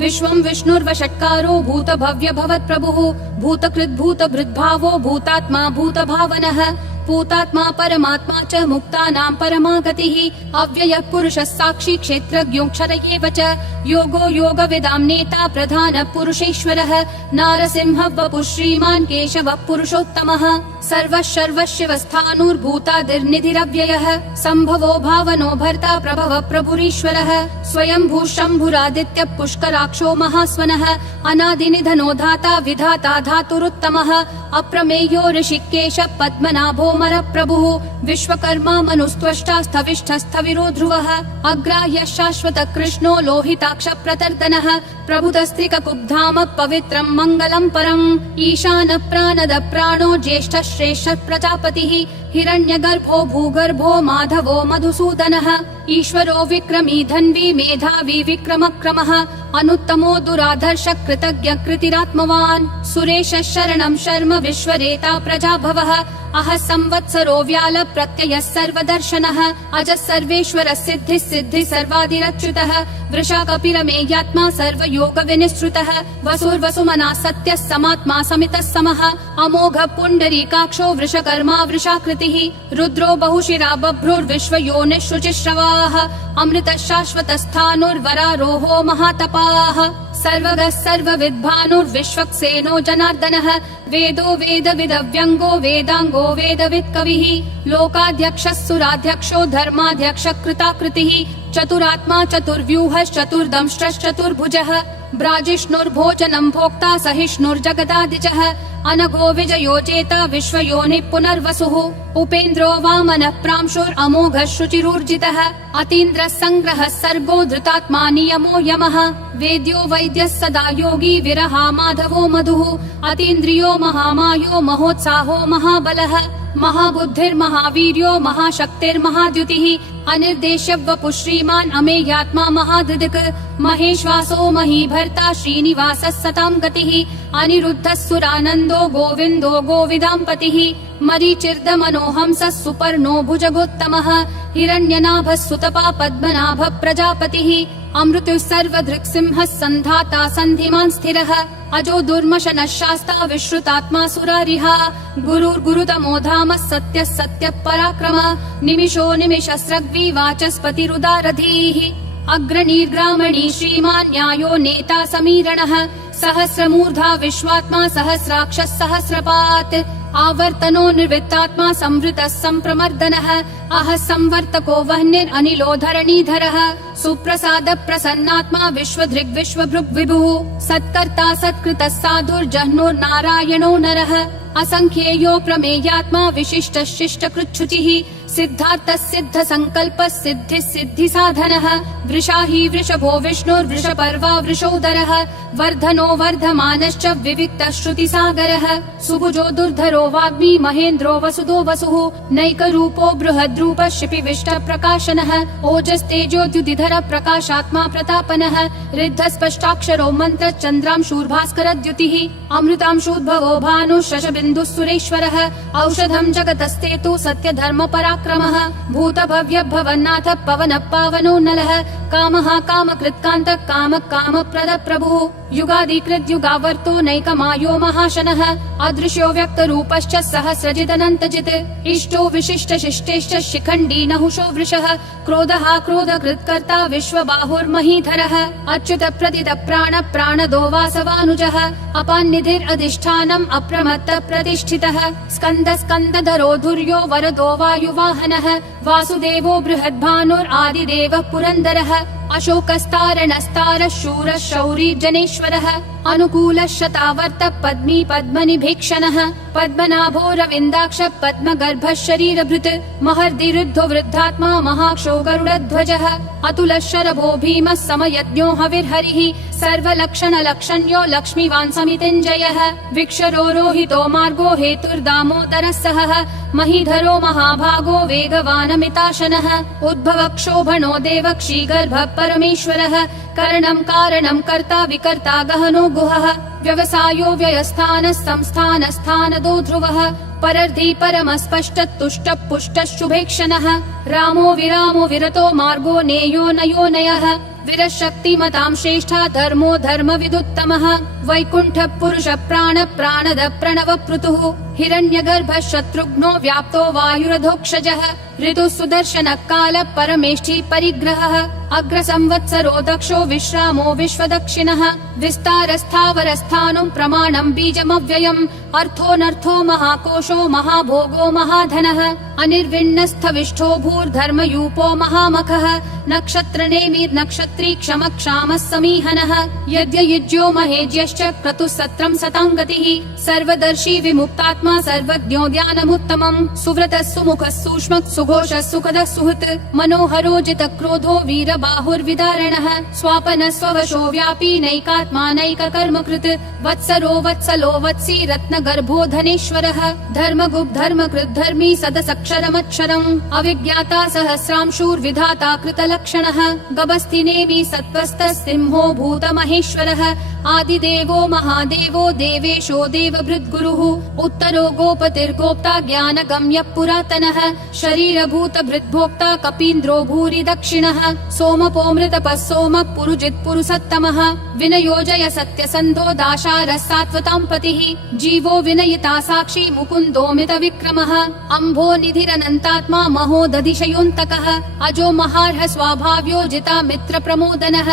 विश्वं विष्णुर्वषट्कारो भूतभव्य भवत्प्रभुः भूतकृद्भूतभृद्भावो भूतात्मा भूतभावनः भूतात्मा परमात्मा च मुक्तानां परमा गतिः अव्ययः पुरुषः साक्षी क्षेत्रज्ञोऽक्षर एव च योगो योगविदां नेता प्रधानः पुरुषेश्वरः नारसिंहः वपुः श्रीमान् केशवः पुरुषोत्तमः सर्वः सर्वशिवस्थाणुर्भूतादिर्निधिरव्ययः सम्भवो भावनो भर्ता प्रभवः प्रभुरीश्वरः स्वयंभू शम्भुरादित्यः पुष्कराक्षो महास्वनः अनादिनिधनो धाता विधाता धातुरुत्तमः अप्रमेयो ऋषिकेश पद्मनाभो प्रभुः विश्वकर्मा मनुस्त्वष्टा स्थविष्ठस्थविरो ध्रुवः अग्राह्य शाश्वत कृष्णो लोहिताक्ष प्रतर्दनः प्रभुतस्त्रिककुब्धाम पवित्रं मङ्गलं परम् ईशान प्राणद प्राणो ज्येष्ठ श्रेष्ठ प्रजापतिः हिरण्यगर्भो भूगर्भो माधवो मधुसूदनः ईश्वरो विक्रमी धन्वी मेधावी विक्रमक्रमः अनुत्तमो दुराधर्ष कृतज्ञ कृतिरात्मवान् सुरेश शरणं शर्म विश्वरेता प्रजाभवः अह संवत्सरो व्याल प्रत्ययः सर्वदर्शनः अज सर्वेश्वर सिद्धिः सिद्धि सर्वादिरच्युतः वृषा कपिलमेयात्मा सर्वयोग विनिश्रुतः वसुर्वसुमना सत्यः समात्मा समितः समः अमोघ पुण्डरीकाक्षो वृषकर्मा वृषाकृतिः रुद्रो बहुशिरा बभ्रुर्विश्वयोनिः शुचिश्रवाः अमृतः शाश्वतस्थाणुर्वरारोहो महातपाः सर्वगः सर्वविद्भानुर्विश्वक्सेनो जनार्दनः वेदो वेदविदव्यङ्गो वेदाङ्गो वेदवित् कविः लोकाध्यक्षः सुराध्यक्षो धर्माध्यक्ष कृताकृतिः चतुरात्मा चतुर्व्यूहश्चतुर्दंष्ट्रश्चतुर्भुजः ब्राजिष्णुर्भोजनं भोक्ता सहिष्णुर्जगदादिजः अनघो विजयो जेता विश्वयोनिः पुनर्वसुः उपेन्द्रो वामनः प्रांशुरमोघः शुचिरूर्जितः अतीन्द्रः सङ्ग्रहः सर्गो धृतात्मा नियमो यमः वेद्यो वैद्यः सदा योगी विरहा माधवो मधुः अतीन्द्रियो महामायो महोत्साहो महाबलः महाबुद्धिर्महावीर्यो महाशक्तिर्महाद्युतिः अनिर्देश्य वपुः श्रीमान् अमेयात्मा महाधृदिक् महेश्वासो महीभर्ता श्रीनिवासः सतां गतिः अनिरुद्धः सुरानन्दो गोविन्दो गोविदाम्पतिः मरीचिर्दमनोहंसः सुपर्णो भुजगोत्तमः हिरण्यनाभः सुतपा पद्मनाभः प्रजापतिः अमृतुः सर्वधृक्सिंहः सन्धाता सन्धिमान् स्थिरः अजो दुर्मशनः शास्ता विश्रुतात्मा सुरारिः गुरुर्गुरुतमो धामः सत्यः सत्यः पराक्रमः निमिषो निमिषस्रग्वी वाचस्पतिरुदारधीः अग्रणीर्ग्रामणी श्रीमान् न्यायो नेता समीरणः सहस्रमूर्धा विश्वात्मा सहस्राक्षः सहस्रपात् आवर्तनो निर्वृत्तात्मा संवृतः सम्प्रमर्दनः अह संवर्तको वह्निरनिलो धरणीधरः सुप्रसाद प्रसन्नात्मा विश्वधृग् विश्वभृग् विभुः सत्कर्ता सत्कृतः साधुर्जह्नुर्नारायणो नरः असंख्येयो प्रमेयात्मा विशिष्ट शिष्ट कृच्छुचिः सिद्धार्थः सिद्ध संकल्पः सिद्धिः सिद्धि साधनः वृषाही वृषभो विष्णुर्वृषपर्वा वृषोदरः वर्धनो वर्धमानश्च विविक्तः श्रुतिसागरः सुभुजो दुर्धरो वाग्मी महेन्द्रो वसुदो वसुः नैकरूपो बृहद्रूपः शिपिविष्ट प्रकाशनः ओजस्तेजोद्युतिधर प्रकाशात्मा प्रतापनः ऋद्धस्पष्टाक्षरो मन्त्र चन्द्रांशूर्भास्करद्युतिः अमृतांशूद्भवो भानुः शशबिन्दुः सुरेश्वरः औषधं जगतस्तेतु सत्यधर्म पराक्रमः भूतभव्य भवन्नाथ पवनः पावनो नलः कामः कामकृत्कान्तः कामः कामप्रद प्रभुः युगादिकृत् युगावर्तो नैकमायो महाशनः अदृश्यो व्यक्तरूपश्च सहस्रजिदनन्तजित् इष्टो विशिष्ट शिष्टेश्च शिखण्डी नहुषो वृषः क्रोधः क्रोधकृत्कर्ता विश्वबाहुर्महीधरः अच्युत प्रदित प्राण प्राणदो वासवानुजः अपान्निधिरधिष्ठानम् अप्रमत्त प्रतिष्ठितः स्कन्द स्कन्दधरो धुर्यो वरदो वायुवाहनः वासुदेवो बृहद्भानुरादिदेवः पुरन्दरः अशोकस्तारणस्तारः शूरः शौरी जनेश्वरः अनुकूलः शतावर्त पद्मी पद्मनिभीक्षणः पद्मनाभो रविन्दाक्ष पद्मगर्भः शरीरभृत् महर्दिरुद्धो वृद्धात्मा महाक्षो गरुडध्वजः अतुलः शरभो भीमः समयज्ञो हविर्हरिः सर्वलक्षणलक्षण्यो लक्ष्मीवान् समितिञ्जयः विक्षरो रोहितो मार्गो हेतुर्दामोदरः सहः महीधरो महाभागो वेगवानमिताशनः उद्भव क्षोभणो देवक्षीगर्भः परमेश्वरः करणं कारणं कर्ता विकर्ता गहनो गुहः व्यवसायो व्ययस्थानः संस्थानस्थानदो ध्रुवः परर्धि परमस्पष्टतुष्ट पुष्ट शुभेक्षणः रामो विरामो विरतो मार्गो नेयो नयो नयः विरशक्तिमतां श्रेष्ठा धर्मो धर्म विदुत्तमः वैकुण्ठ पुरुष प्राण प्राणद प्रणव पृथुः हिरण्यगर्भ शत्रुघ्नो व्याप्तो वायुरधोक्षजः ऋतु सुदर्शन काल परमेष्ठी परिग्रहः अग्र संवत्सरो दक्षो विश्रामो विश्वदक्षिणः विस्तारस्थावरस्थानं प्रमाणं बीजमव्ययम् अर्थोऽनर्थो महाकोशो महाभोगो महाधनः अनिर्विण्णस्थविष्ठो भूर्धर्मयूपो महामखः नक्षत्रनेमिर्नक्षत्री क्षमक्षामः समीहनः यद्ययुज्यो महेज्यश्च क्रतुः सत्रं सताङ्गतिः सर्वदर्शी विमुक्तात्मा सर्वज्ञो ज्ञानमुत्तमम् सुव्रतः सुमुखः सूक्ष्मः सुघोषः सुखदः सुहृत् मनोहरो जितक्रोधो वीरबाहुर्विदारणः स्वापनः स्ववशो व्यापी नैकात्मा नैककर्मकृत् वत्सरो वत्सलो वत्सी रत्नगर्भो धनेश्वरः धर्मगुप् धर्मकृत् धर्मी सदसक्षरमक्षरम् अविज्ञाता सहस्रांशूर्विधाता कृतलक्षणः गभस्तिनेमि सत्त्वस्तः सिंहो भूतमहेश्वरः आदिदेवो महादेवो देवेशो देवभृद्गुरुः उत्तरो गोपतिर्गोप्ता ज्ञानगम्यः पुरातनः शरीरभूतभृद्भोक्ता कपीन्द्रो भूरि दक्षिणः सोमपोऽमृतपः सोमः पुरुजित् पुरुषोत्तमः विनयोजय सत्यसन्धो दाशारः सात्वतां पतिः जीवो विनयिता साक्षी मुकुन्दोमित विक्रमः अम्भो निधिरनन्तात्मा महोदधिशयोऽन्तकः अजो महार्ह स्वाभाव्यो जिता मित्र प्रमोदनः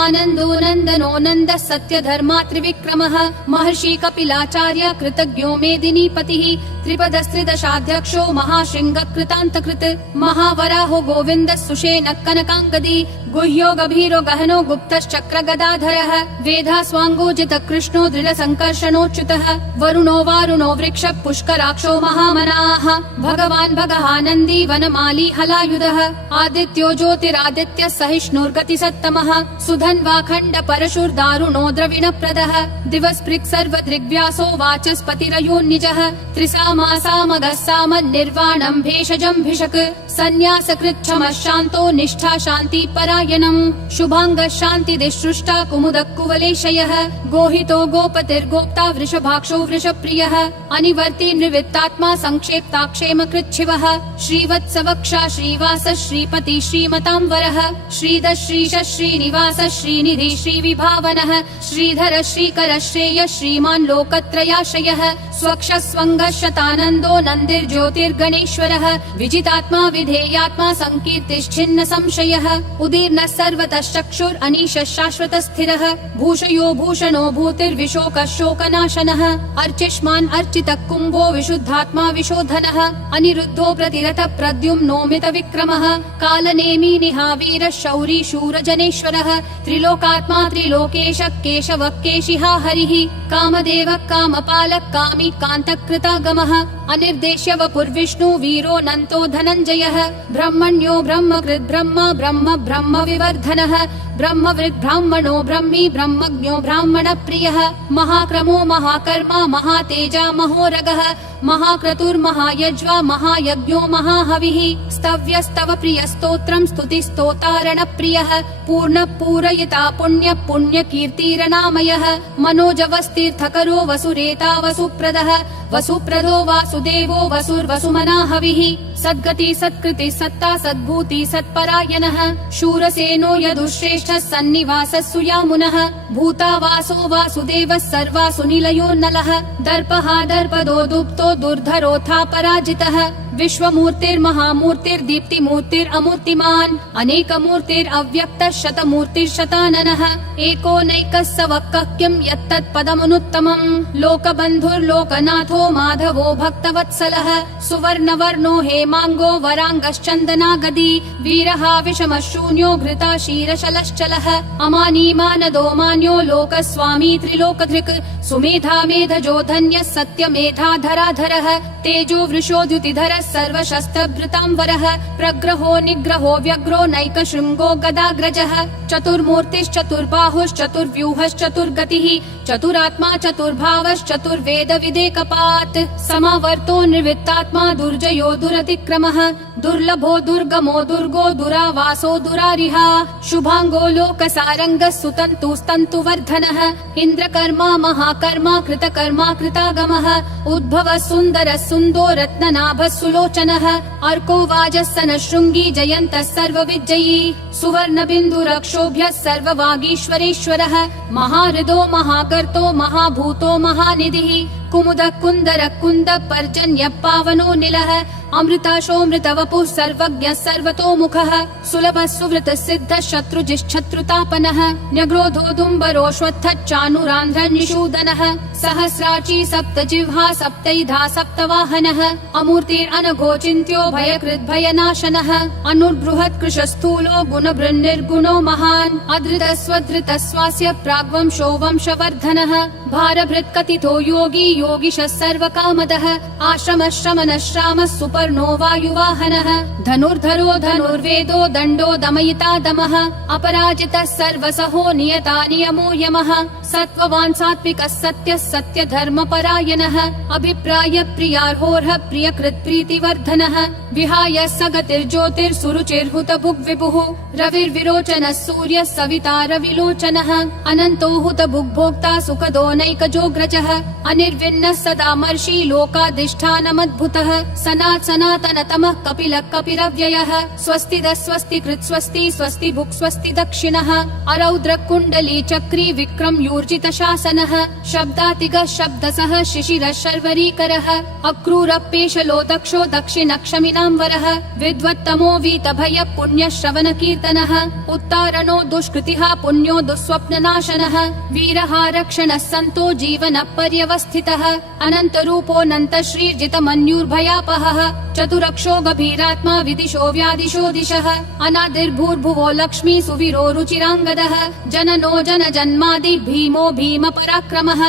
आनन्दो नन्दनो नन्दः सत्यधर्मा त्रिविक्रमः महर्षि कपिलाचार्य कृतज्ञो मेदिनीपतिः त्रिपदस्त्रिदशाध्यक्षो महाशृङ्ग कृतान्तकृत् महावराहो गोविन्दः सुषेण कनकाङ्गदी गुह्यो गभीरो गहनो गुप्तश्चक्र गदाधरः वेधास्वाङ्गोजित कृष्णो दृढ संकर्षणोच्युतः वरुणो वारुणो वृक्ष पुष्कराक्षो महामनाः भगवान् भगहानन्दी वनमाली हलायुधः आदित्यो ज्योतिरादित्य सहिष्णुर्गति सत्तमः सुधन्वाखण्ड परशुर्दारुणो द्रविणप्रदः दिवस्पृक् सर्वदृग्व्यासो वाचस्पतिरयोन्निजः त्रिसामासामगः सामन्निर्वाणं भेषजं भिषक् सन्न्यासकृच्छमः शान्तो निष्ठा शान्ति परायणम् शुभाङ्गः शान्तिदिसृष्टा कुमुदः कुवलेशयः गोहितो गोपतिर्गोप्ता वृषभाक्षो वृषप्रियः अनिवर्ति निवृत्तात्मा संक्षेप्ता क्षेमकृच्छिवः श्रीवत्सवक्षा श्रीवास श्रीपति श्रीमतांवरः श्रीधर श्रीश श्रीनिवास श्रीनिधि श्रीविभावनः श्रीधर श्रीकर श्रेय श्रीमान् लोकत्रयाश्रयः स्वक्ष स्वङ्गः शतानन्दो नन्दिर्ज्योतिर्गणेश्वरः विजितात्मा विधेयात्मा संकीर्तिश्छिन्न संशयः उदीर्णः सर्वतः चक्षुर् अनीशः शाश्वतः स्थिरः भूषयो भूषणो भूतिर्विशोकः शोकनाशनः अर्चिष्मान् अर्चितः कुम्भो विशुद्धात्मा विशोधनः अनिरुद्धो प्रतिरथ प्रद्युम्नोमित विक्रमः कालनेमी निहावीरः शौरी शूरजनेश्वरः त्रिलोकात्मा त्रिलोकेश केशवः केशिहा हरिः कामदेवः कामपालः कामी कान्तकृतागमः अनिर्देश्य वपुर्विष्णु वीरो नन्तो धनञ्जयः ब्रह्मण्यो ब्रह्मकृत् ब्रह्म ब्रह्म ब्रह्म विवर्धनः ब्रह्मवृद् ब्राह्मणो ब्रह्मी ब्रह्मज्ञो ब्राह्मण प्रियः महाक्रमो महाकर्मा महातेजा महोरगः महाक्रतुर्महायज्वा महायज्ञो महाहविः स्तव्यस्तव प्रियस्तोत्रम् स्तुतिस्तोतारण प्रियः पूर्ण पूरयिता पुण्य पुण्य कीर्तिरनामयः मनोजवस्तीर्थकरो वसुरेता वसुप्रदः वसुप्रदो वासुदेवो वसुर्वसुमना हविः सद्गति सत्कृति सत्ता सद्भूति सत्परायणः शूरसेनो यदुश्रेष्ठः सन्निवासः सुयामुनः भूतावासो वासुदेवः सर्वासु निलयो नलः दर्पः दर्पदो दुप्तो दुर्धरोऽथा पराजितः विश्वमूर्तिर्महामूर्तिर्दीप्तिमूर्तिरमूर्तिमान् अनेकमूर्तिरव्यक्तः शतमूर्तिर्शताननः एको नैकः स वक्कः किं यत्तत्पदमनुत्तमम् लोकबन्धुर्लोकनाथो माधवो भक्तवत्सलः सुवर्णवर्णो हेमाङ्गो वराङ्गश्चन्दनागदी वीरः विषमः शून्यो घृता क्षीरशलश्चलः अमानी मानदो मान्यो लोकस्वामी त्रिलोकधृक् सुमेधा मेधजो धन्यः सत्यमेधाधराधरः तेजो वृषोद्युतिधरः सर्वशस्त्रभृतांवरः प्रग्रहो निग्रहो व्यग्रो नैकशृङ्गो गदाग्रजः चतुर्मूर्तिश्चतुर्बाहुश्चतुर्व्यूहश्चतुर्गतिः चतुरात्मा चतुर्भावश्चतुर्वेद विदेकपात् समावर्तो निर्वृत्तात्मा दुर्जयो दुरतिक्रमः विक्रमः दुर्लभो दुर्गमो दुर्गो दुरावासो दुरारिहा शुभांगो लोकसारंगः सुतन्तुस्तन्तुवर्धनः इन्द्रकर्मा महाकर्मा कृतकर्मा कृतागमः उद्भवः सुन्दरः सुन्दो रत्ननाभः सुलोचनः अर्को वाजस्सनः शृङ्गी जयन्तः सर्वविजयी सुवर्णबिन्दुरक्षोभ्यः सर्ववागीश्वरेश्वरः महाहृदो महाकर्तो महाभूतो महानिधिः कुमुदः कुन्दरः कुन्दः पर्जन्यः पावनो निलः अमृताशोऽमृतवपुः सर्वज्ञः सर्वतोमुखः सुलभः सुवृतः सिद्धः शत्रुजिश्शत्रुतापनः न्यग्रोधोदुम्बरोऽश्वत्थः चाणूरान्ध्रः निषूदनः सहस्राची सप्तजिह्वा सप्तैधा सप्तवाहनः अमूर्तिरनघोचिन्त्यो भयकृद्भयनाशनः अनुर्बृहत् कृशस्थूलो गुणभृन्निर्गुणो महान् अधृतः स्वधृतः स्वास्य प्राग्वंशो वंशवर्धनः भारभृत्कथितो योगी योगिशः सर्वकामदः आश्रमः श्रमणः श्रामः सुपर्णो वायुवाहनः धनुर्धरो धनुर्वेदो दण्डो दमयिता दमः अपराजितः सर्वसहो नियता नियमो यमः सत्त्ववान् सात्विकः सत्यः सत्यधर्मपरायणः अभिप्राय प्रियार्होर्ह प्रियकृत् प्रीतिवर्धनः विहाय सगतिर्ज्योतिर्सुरुचिर्हुतभुग्विभुः रविर्विरोचनः सूर्यः सविता रविलोचनः अनन्तो हुतभुग्भोक्ता सुखदो नैकजोग्रजः अनिर्विण्णः सदामर्षि लोकाधिष्ठानमद्भुतः सनातनतमः कपिलः कपिरव्ययः स्वस्तिदः स्वस्तिकृत् स्वस्ति स्वस्ति भुक् स्वस्ति दक्षिणः अरौद्र कुण्डली चक्री विक्रम यूर्जित शासनः शब्दातिगः शब्दसः शिशिरः शर्वरीकरः अक्रूरपेशलो दक्षो दक्षिणक्षमिनाम्बरः विद्वत्तमो वीतभय पुण्यः श्रवण कीर्तनः उत्तारणो दुष्कृतिः पुण्यो दुःस्वप्ननाशनः वीरः रक्षणः सन्तो जीवन पर्यवस्थितः अनन्तरूपोऽनन्त श्रीर्जितमन्युर्भयापहः चतुरक्षो गभीरात्मा विदिशो व्यादिशो दिशः अनादिर्भूर्भुवो लक्ष्मी सुवीरो रुचिराङ्गदः जननो जनजन्मादि भीमो भीम पराक्रमः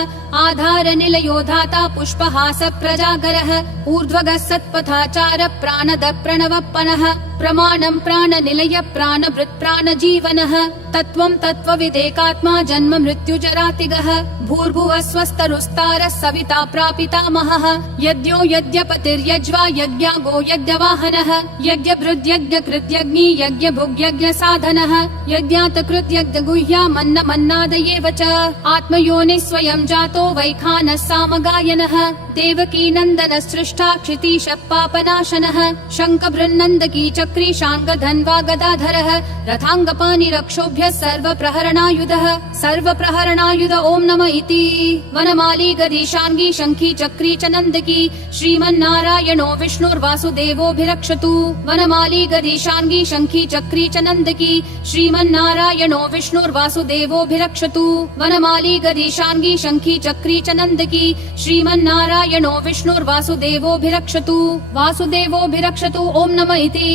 आधार निलयो धाता पुष्पहास प्रजागरः ऊर्ध्वगः सत्पथाचार प्राणद प्रणवप्पनः प्रमाणं प्राणनिलय प्राणभृत् प्राणजीवनः तत्त्वं तत्त्वविदेकात्मा जन्म मृत्युजरातिगः भूर्भुवः स्वस्तरुस्तारः सविता प्रापितामहः यज्ञो यज्ञपतिर्यज्वा यज्ञागो यज्ञवाहनः यज्ञभृद्यज्ञकृत्यग्नि यज्ञभुग्यज्ञसाधनः यज्ञातकृत्यज्ञगुह्यामन्नमन्नादयेव च आत्मयोनिः स्वयं जातो वैखानः सामगायनः देवकी नन्दनः सृष्टा क्षितीशः पापनाशनः शङ्खबृन्नन्दकी चक्री शाङ्गधन्वा गदाधरः रथाङ्गपाणिरक्षोभ्यः सर्वप्रहरणायुधः सर्वप्रहरणायुध ॐ नमः इति वनमाली गदीशाङ्गी शङ्खी चक्री च नन्दकी श्रीमन्नारायणो विष्णुर्वासुदेवोऽभिरक्षतु वनमाली गदीशाङ्गी शङ्खी चक्री च नन्दकी श्रीमन्नारायणो विष्णुर्वासुदेवोऽभिरक्षतु वनमाली गदीशाङ्गी शङ्खी चक्री च नन्दकी श्रीमन्नारायणो विष्णुर्वासुदेवोऽभिरक्षतु वासुदेवोऽभिरक्षतु ॐ नमः इति।